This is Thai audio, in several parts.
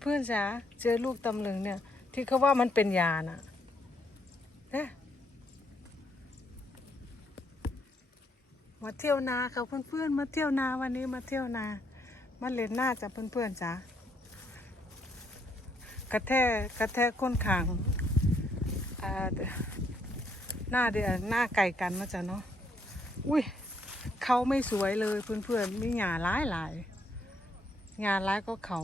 เพื่อนๆจ๋าเจอลูกตำลึงเนี่ย ที่เขาว่ามันเป็นยาน่ะนะมาเที่ยวนาค่ะเพื่อนๆมาเที่ยวนาวันนี้มาเที่ยวนามาเล่นหน้าจ้ะเพื่อนๆจ๋ากระแทกกระแทกก้นขางอ่าหน้าเดียหน้าไก่กันนะจ๊ะเนาะอุ้ยเขาไม่สวยเลยเพื่อนๆมีหญ้าหลายหลายหญ้าหลายก็เขา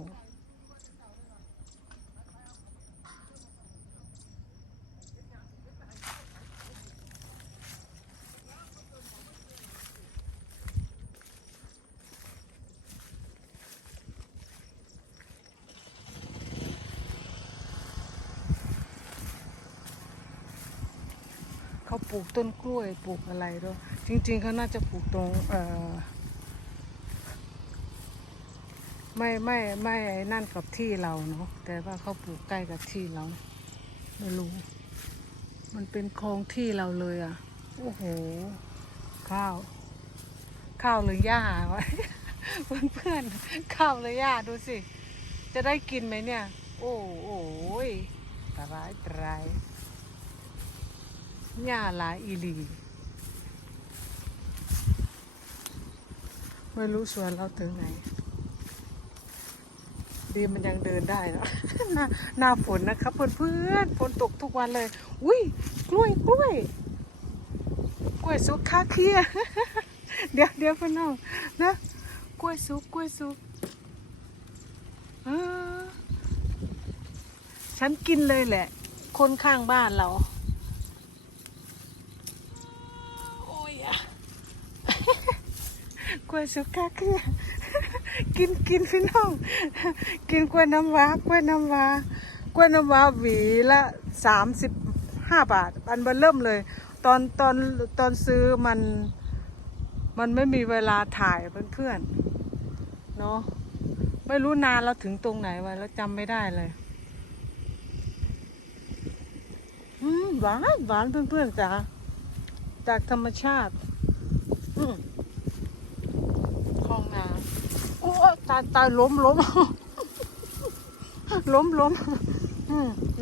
เขาปลูกต้นกล้วยปลูกอะไรด้วยจริง ๆเขาน่าจะปลูกตรงเอ่อไม่ไม่ไม่ไอ้นั่นกับที่เราเนาะแต่ว่าเขาปลูกใกล้กับที่เรา ไม่รู้ มันเป็นคลองที่เราเลยอะโอ้โห ข้าว ข้าวหรือหญ้าวะเพื่อนๆข้าวหรือหญ้าดูสิ จะได้กินไหมเนี่ย โอ้โหยตรายตราย หญ้าลายอีลีไม่รู้สวนเราถึงไหน ดีมันยังเดินได้เนะหน้าหน้าฝนนะครับเพื่อนๆฝนตกทุกวันเลย อุ้ยกล้วยกล้วยกล้วยสุกคาเคียเดี๋ยวเดี๋ยวพี่น้องนะกล้วยสุกกล้วยสุกฉันกินเลยแหละ คนข้างบ้านเรา โอ้ยอะ กล้วยสุกคาเคียกินกินพี่น้อง กินกล้วยน้ำว้ากล้วยน้ำว้ากล้วยน้ำว้าหวีละสามสิบห้าบาท อันเบอร์เริ่มเลย ตอนตอนตอนซื้อมัน มันไม่มีเวลาถ่ายเพื่อนๆเนาะไม่รู้นานเราถึงตรงไหนวะแล้วจำไม่ได้เลยอืมหวานหวานเพื่อนๆจ้าจากธรรมชาติ อืมคลองนาโอ้ย ตายตายล้มล้มล้มล้ม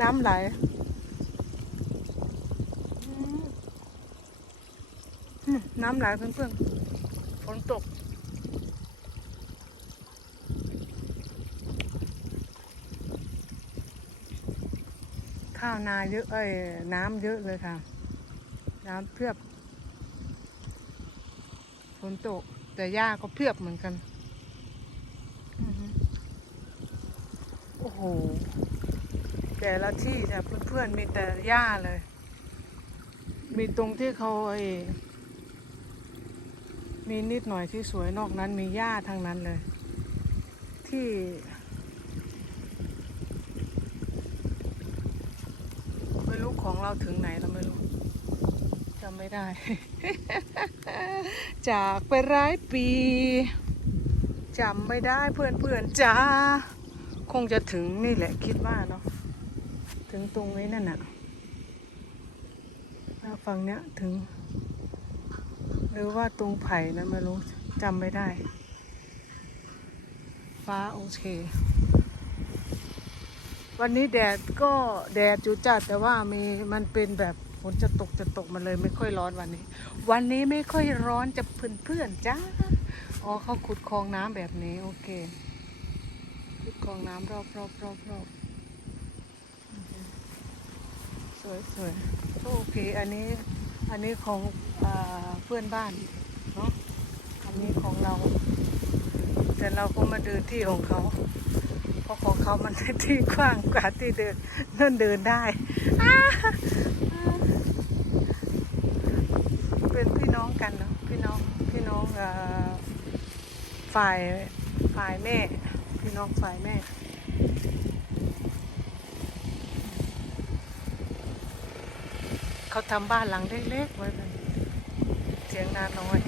น้ำไหลน้ำไหลเพื่อนๆฝนตกข้าวนาเยอะเอ้ยน้ำเยอะเลยค่ะ น้ำเพียบฝนตกแต่หญ้าก็เพียบเหมือนกันอือฮึ โอ้โห แต่ละที่เนี่ยเพื่อนๆมีแต่หญ้าเลย มีตรงที่เขาไอ้มีนิดหน่อยที่สวยนอกนั้นมีหญ้าทางนั้นเลย ที่ไม่รู้ของเราถึงไหนเราไม่รู้จำไม่ได้ จากไปร้ายปีจำไม่ได้เพื่อนๆจ้า คงจะถึงนี่แหละคิดว่าเนาะถึงตรงนี้นั่นน่ะฝั่งเนี้ยถึง หรือว่าตรงไผ่นะไม่รู้จำไม่ได้ ฟ้าโอเค วันนี้แดดก็แดดจุจัดแต่ว่ามีมันเป็นแบบฝนจะตกจะตกมันเลยไม่ค่อยร้อนวันนี้ วันนี้ไม่ค่อยร้อนจะเพื่อนเพื่อนจ้าอ๋อเขาขุดคลองน้ำแบบนี้ โอเค ขุดคลองน้ำรอบรอบรอบรอบสวยสวยก็โอเคอันนี้อันนี้ของอเพื่อนบ้านเนาะอันนี้ของเรา แต่เราก็มาเดินที่ของเขาเพราะของเขามันที่กว้างกว่าที่เดินนั่นเดินได้เป็นพี่น้องกันเนาะพี่น้องพี่น้องฝ่ายฝ่ายแม่ พี่น้องฝ่ายแม่ เขาทำบ้านหลังเล็กๆไว้เลยเสียงนาน้อย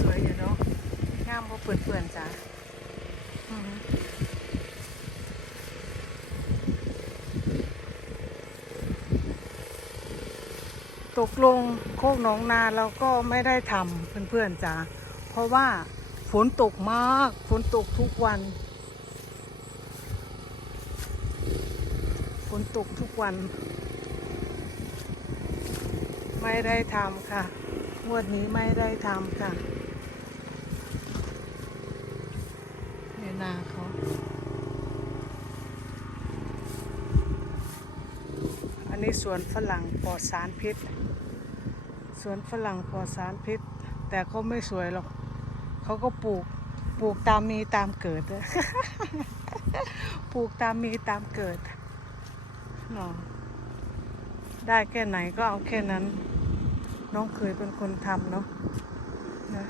สวยอยู่เนาะงามบ่เปื่อนๆจ้าตกลงโคกหนองนาเราก็ไม่ได้ทำเพื่อนๆจ้าเพราะว่าฝนตกมาก ฝนตกทุกวัน ฝนตกทุกวัน ไม่ได้ทำค่ะ งวดนี้ไม่ได้ทำค่ะเนยนาเขาอันนี้สวนฝรั่งปลอดสารพิษ สวนฝรั่งปลอดสารพิษ แต่เขาไม่สวยหรอก เขาก็ปลูกปลูกตามมีตามเกิด ปลูกตามมีตามเกิด ได้แค่ไหนก็เอาแค่นั้น น้องเคยเป็นคนทำเนาะนะ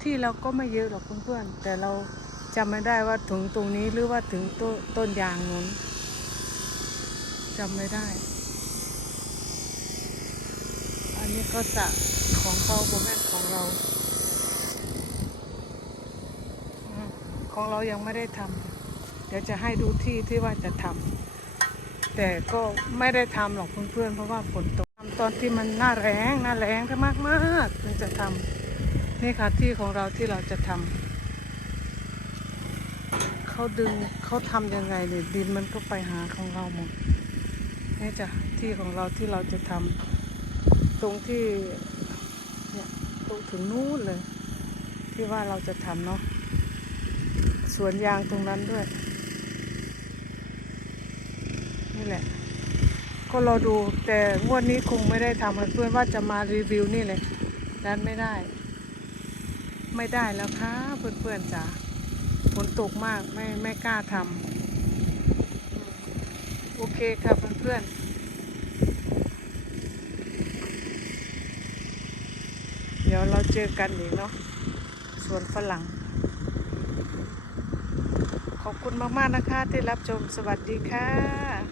ที่เราก็ไม่เยอะหรอกเพื่อนๆแต่เราจำไม่ได้ว่าถึงตรงนี้หรือว่าถึงต้นต้นยางนู้นจำไม่ได้ อันนี้ก็จะของเขาบนแม่ของเราอืม ของเรายังไม่ได้ทำเดี๋ยวจะให้ดูที่ที่ว่าจะทำแต่ก็ไม่ได้ทำหรอกเพื่อนๆเพราะว่าฝนตกทำตอนที่มันหน้าแรงหน้าแรงก็มากมากๆถึงจะทำนี่ค่ะที่ของเราที่เราจะทำเขาดึงเขาทำยังไงเนี่ยดินมันก็ไปหาของเราหมดนี่จ้ะที่ของเราที่เราจะทำตรงที่เนี่ยตรงถึงนู้นเลย ที่ว่าเราจะทำเนาะ สวนยางตรงนั้นด้วย นี่แหละ ก็รอดูแต่งวดนี้คงไม่ได้ทำเพื่อนว่าจะมารีวิวนี่เลยดันไม่ได้ ไม่ได้แล้วค่ะเพื่อนๆจ๋าฝนตกมากไม่ไม่กล้าทำโอเคค่ะเพื่อนๆเดี๋ยวเราเจอกันอีกเนาะสวนฝรั่ง ขอบคุณมากๆนะคะที่รับชมสวัสดีค่ะ